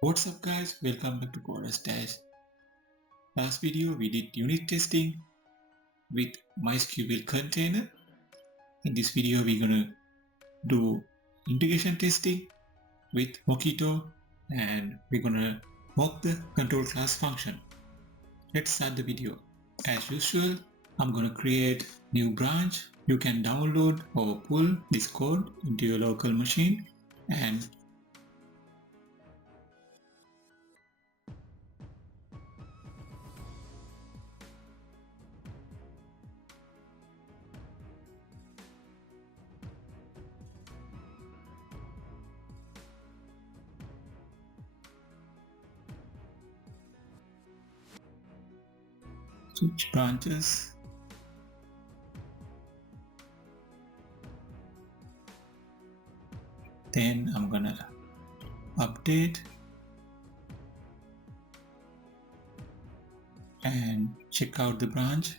What's up guys, welcome back to Chorus Dash. Last video we did unit testing with MySQL container. In this video we're gonna do integration testing with Mockito and we're gonna mock the control class function. Let's start the video. As usual, I'm gonna create new branch. You can download or pull this code into your local machine and switch branches. Then I'm gonna update and check out the branch.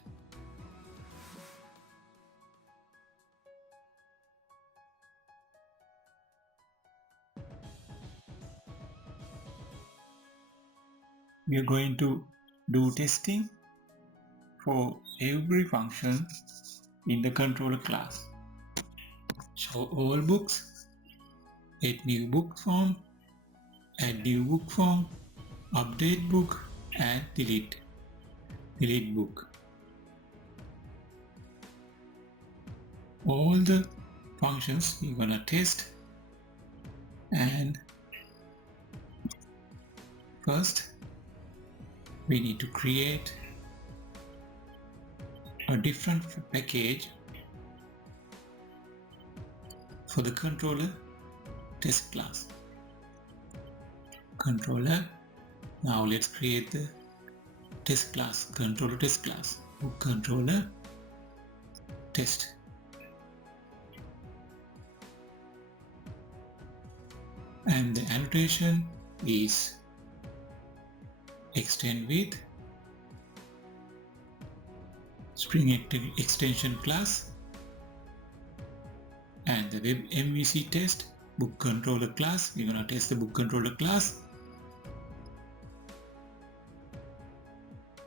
We are going to do testing for every function in the controller class. Show all books, add new book form, add new book form, update book and delete book. All the functions we're gonna test, and first we need to create a different package for the controller test class. Controller. Now let's create the test class, controller test class. Book controller test. And the annotation is extend with Spring extension class, and the web MVC test book controller class. We're gonna test the book controller class.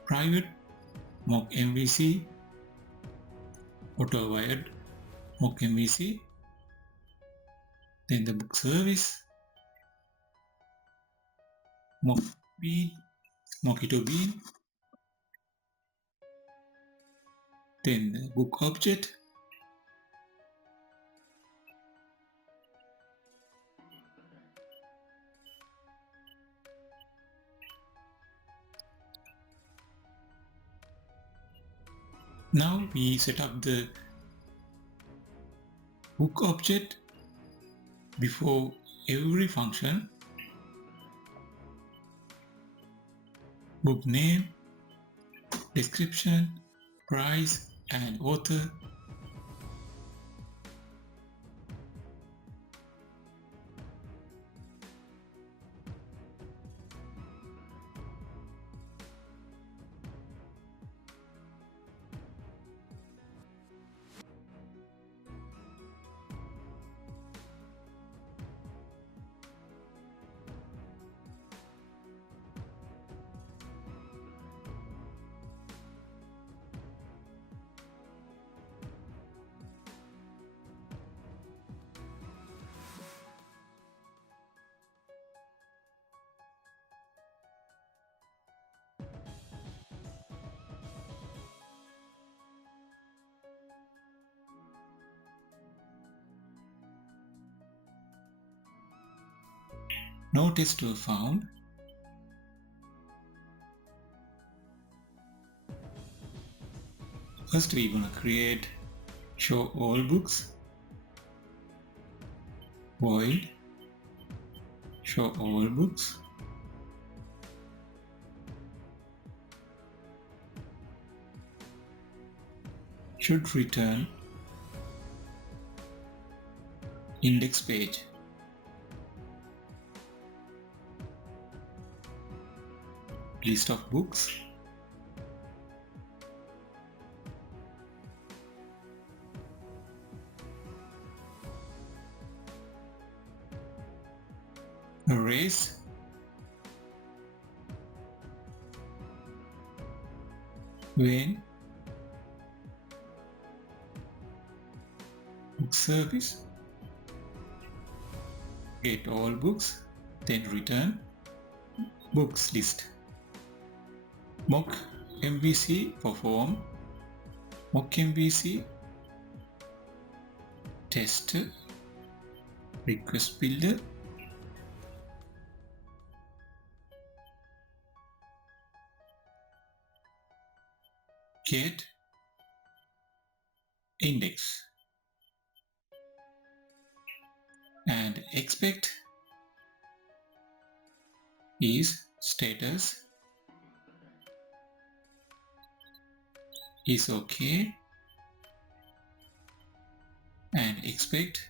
Private MockMvc, auto wired MockMvc, then the BookService, Mockito bean, then the book object, now we set up the book object before every function. Book name, description, price and author. No tests were found. First we're gonna create show all books, void show all books, should return index page. List of books, arrays when BookService get all books, then return books list. MockMvc perform MockMvc tester request builder get index and expect is status is okay and expect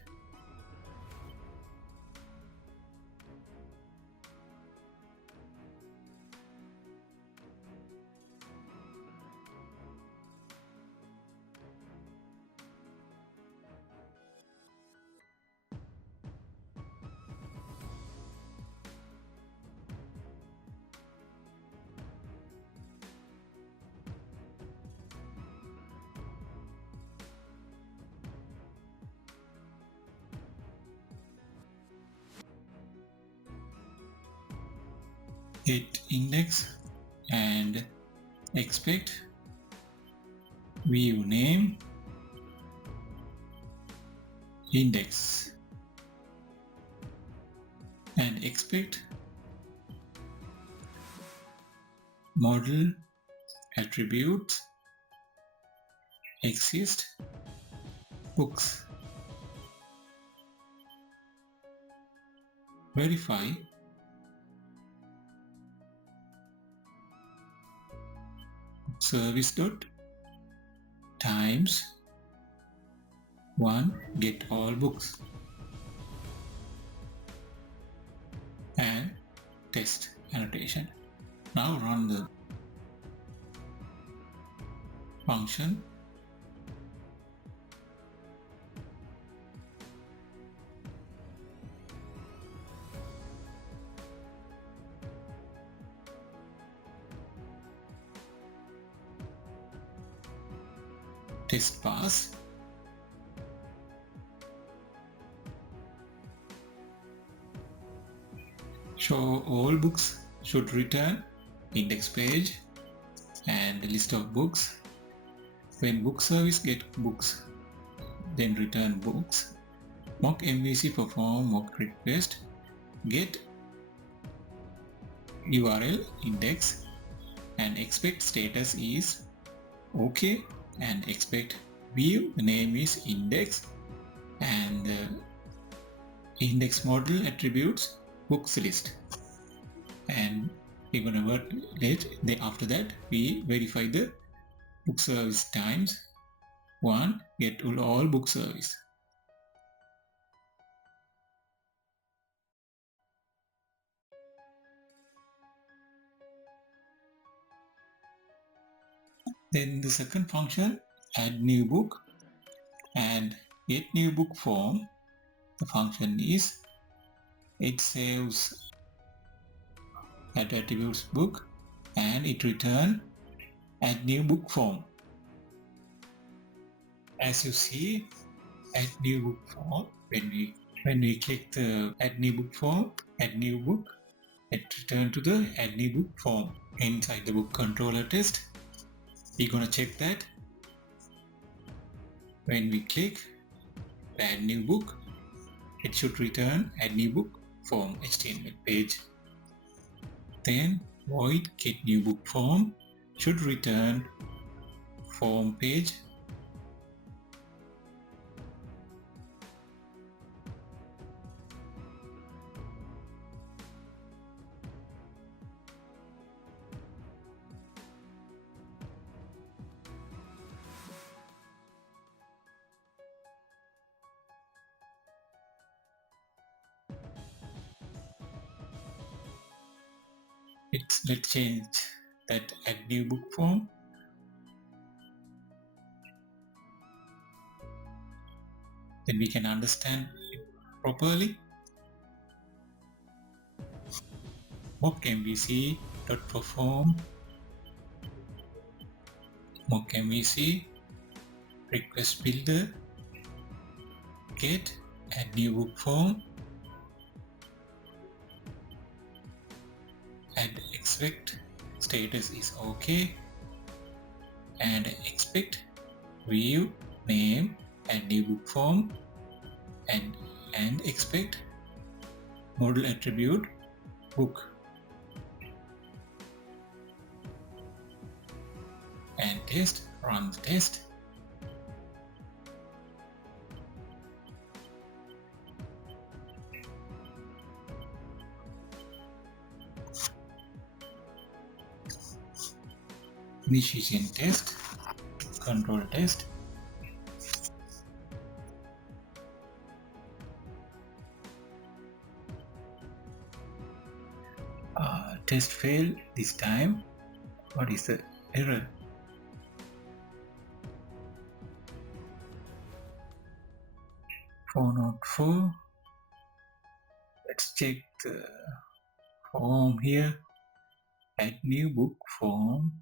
get index and expect view name index and expect model attributes exist books. Verify service dot times 1 get all books and test annotation. Now run the function. Test pass. Show all books should return index page and list of books. When BookService get books, then return books. MockMvc perform mock request, get URL index and expect status is okay and expect view name is index and index model attributes books list, and we're gonna work it. Then after that we verify the BookService times 1 get all BookService. Then the second function, add new book and get new book form. The function is it saves add attributes book and it return add new book form. As you see, add new book form, when we click the add new book form, add new book, it return to the add new book form. Inside the BookController test, we're gonna check that when we click add new book, it should return add new book form HTML page. Then void get new book form should return form page. Let's change that add new book form. Then we can understand it properly. MockMvc.perform MockMvc, request builder, get, add new book form, and expect status is OK, and expect view name and new book form, and expect model attribute book, and test, run the test. Initiation test, control test. Test failed this time. What is the error? Not 4. Let's check the form here. Add new book form.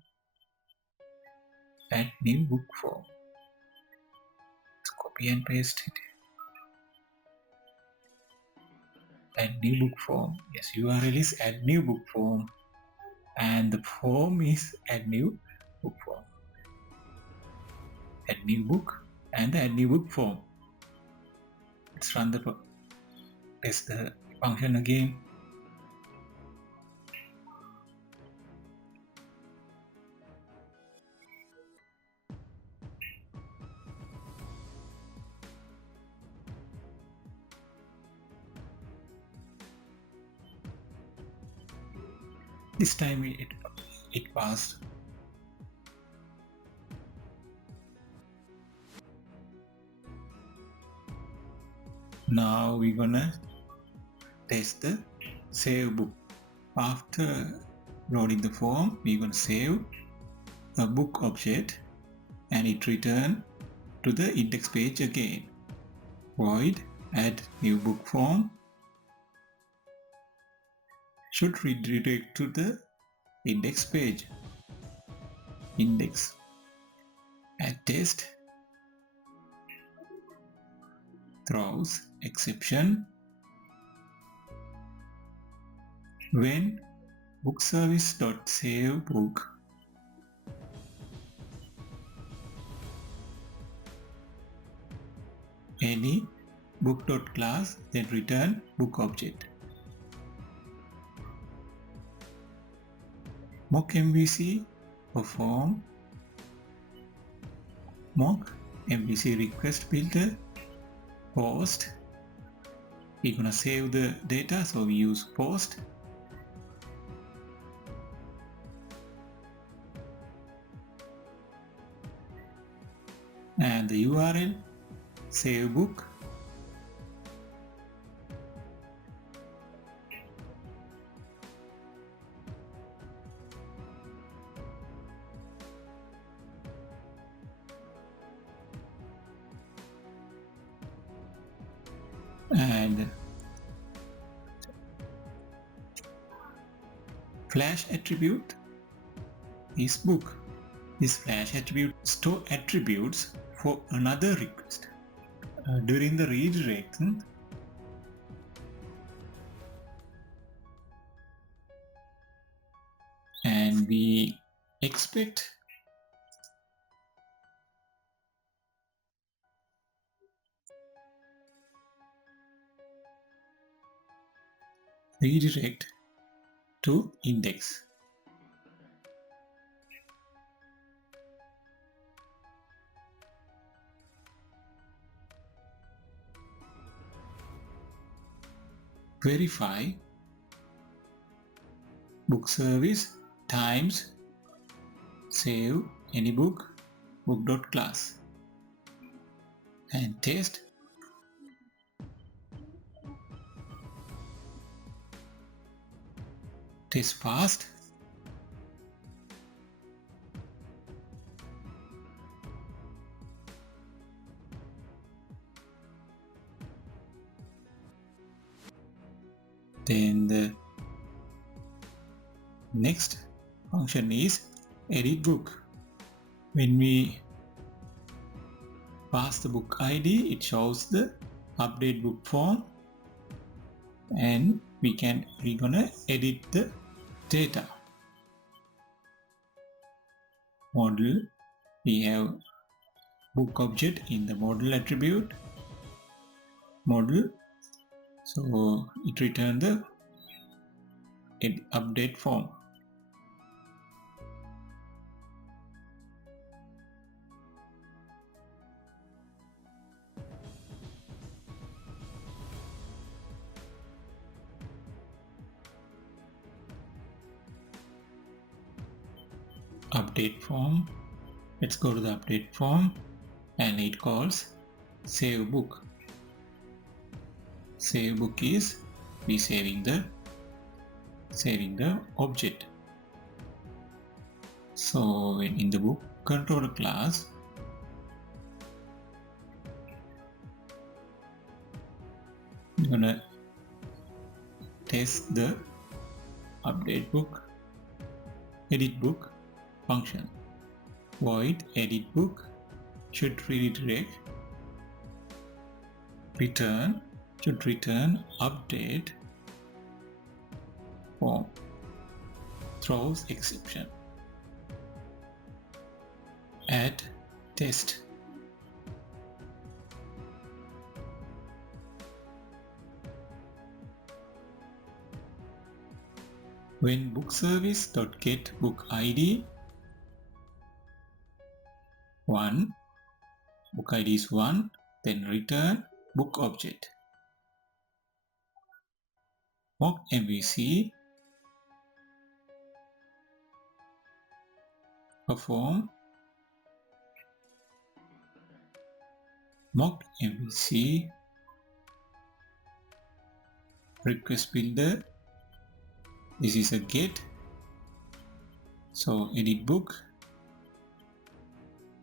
Add new book form. Let's copy and paste it. Add new book form. Yes, URL is add new book form, and the form is add new book form. Add new book and add new book form. Let's run the test the function again. This time it passed. Now we're gonna test the save book. After loading the form, we're gonna save a book object and it return to the index page again. Void add new book form should redirect to the index page. Index add test throws exception when BookService.save book any book.class, then return book object. MockMvc perform MockMvc request builder post. We're gonna save the data, so we use post. And the URL save book. And flash attribute is book. This flash attribute store attributes for another request. During the redirection, and we expect redirect to index. Verify BookService times save any book book.class and test. Test passed. Then the next function is edit book. When we pass the book ID, it shows the update book form, and we're gonna edit the data. Model, we have book object in the model attribute model, so it returns the update form. Update form, let's go to the update form, and it calls save book. Save book is we saving the object. So in the book controller class, we're gonna test the update book edit book function. Void edit book should redirect should return update form throws exception. Add test. When BookService.get book ID 1, book ID is 1, then return book object. MockMvc perform MockMvc request builder. This is a get, so edit book,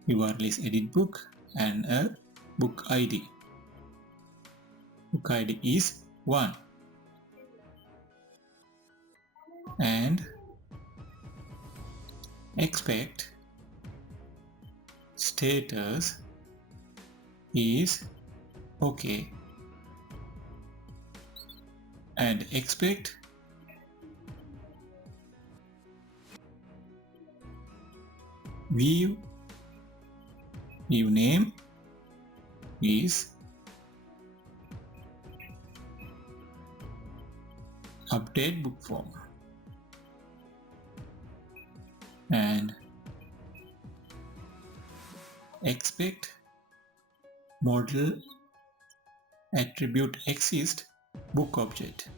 URL is edit book, and a book ID. Book ID is 1, and expect status is OK, and expect view name is update book form, and expect model attribute exist book object.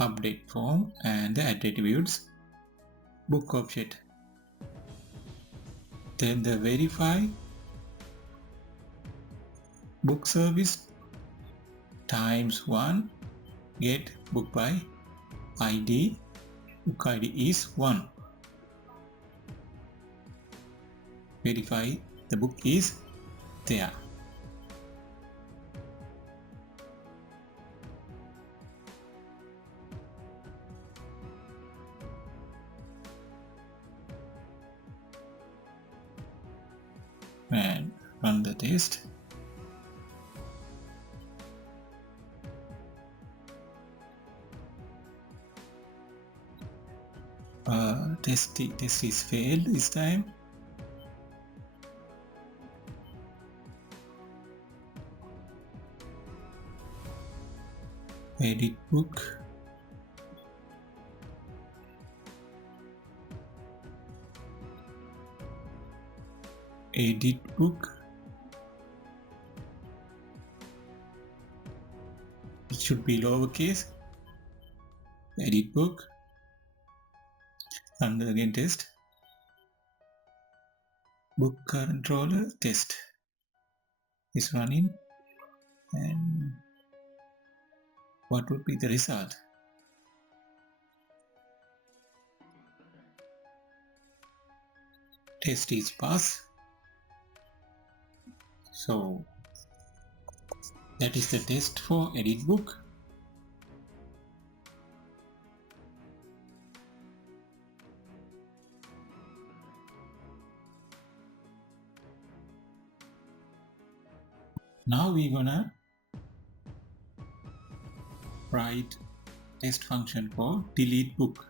Update form and the attributes book object. Then the verify book service times 1 get book by ID. Book ID is 1. Verify the book is there. And run the test. Test is failed this time. Edit book. Edit book. It should be lowercase. Edit book. Run again test. BookController test is running, and what would be the result? Test is pass. So That is the test for edit book. Now we're gonna write test function for delete book.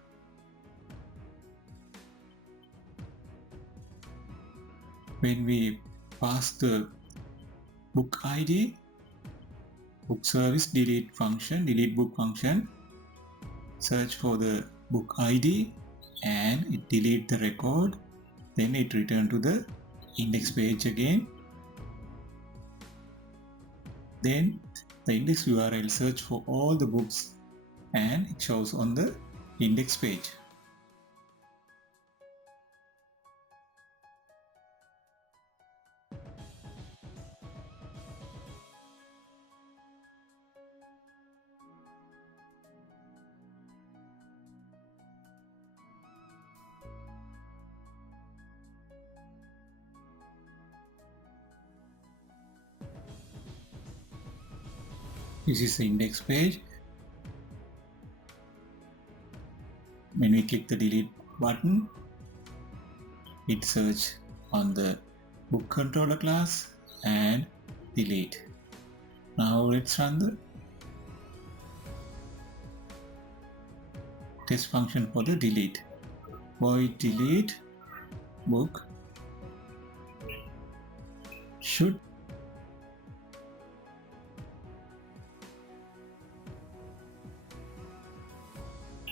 When we pass the book ID, BookService delete book function, search for the book ID and it delete the record, then it return to the index page again. Then the index URL search for all the books and it shows on the index page. This is the index page. When we click the delete button, it search on the BookController class and delete. Now let's run the test function for the delete. Void delete book should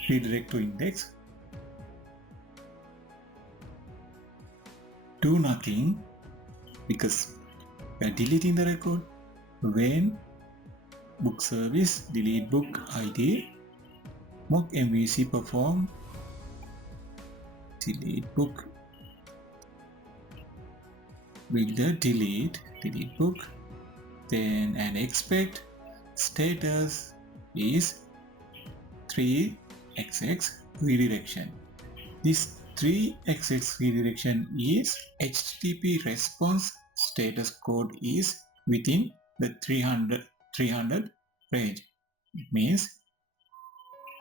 redirect to index. Do nothing because we are deleting the record. When BookService delete book ID, MockMvc perform delete book with the delete book, then and expect status is 3xx redirection. This 3xx redirection is HTTP response status code is within the 300 range. It means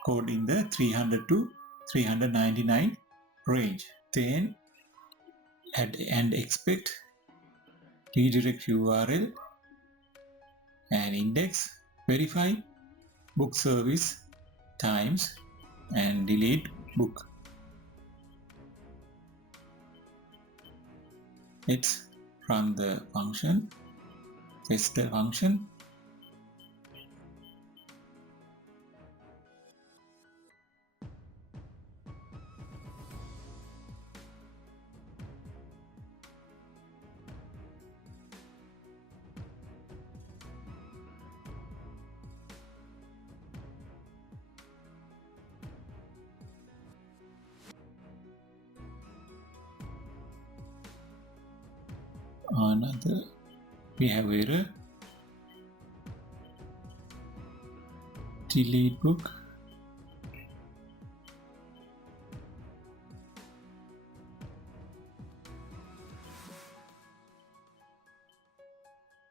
code in the 300 to 399 range. Then add and expect redirect URL and index, verify BookService times and delete book. Let's run the function, test the function. Another, we have error, delete book,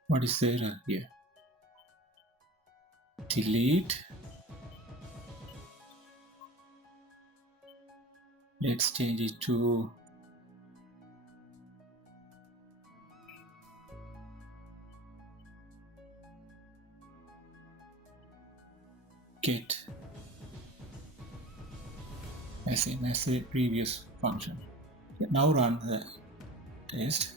what is the error here? Delete, let's change it to get same as the previous function. Now run the test.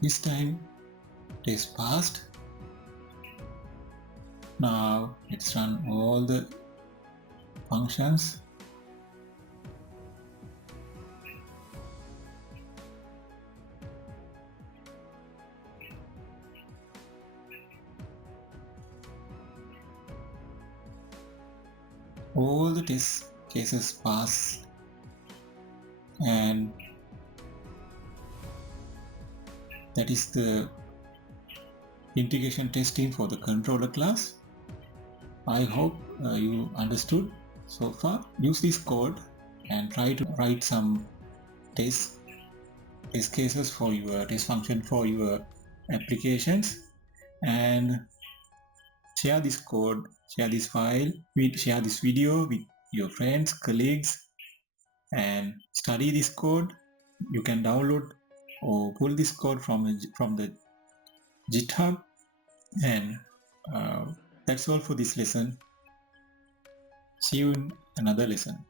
This time test passed. Now let's run all the functions. All the test cases pass and that is the integration testing for the controller class. I hope you understood so far. Use this code and try to write some test cases for your test function for your applications, and share this code, share this file, share this video with your friends, colleagues, and study this code. You can download or pull this code from the GitHub, and that's all for this lesson. See you in another lesson.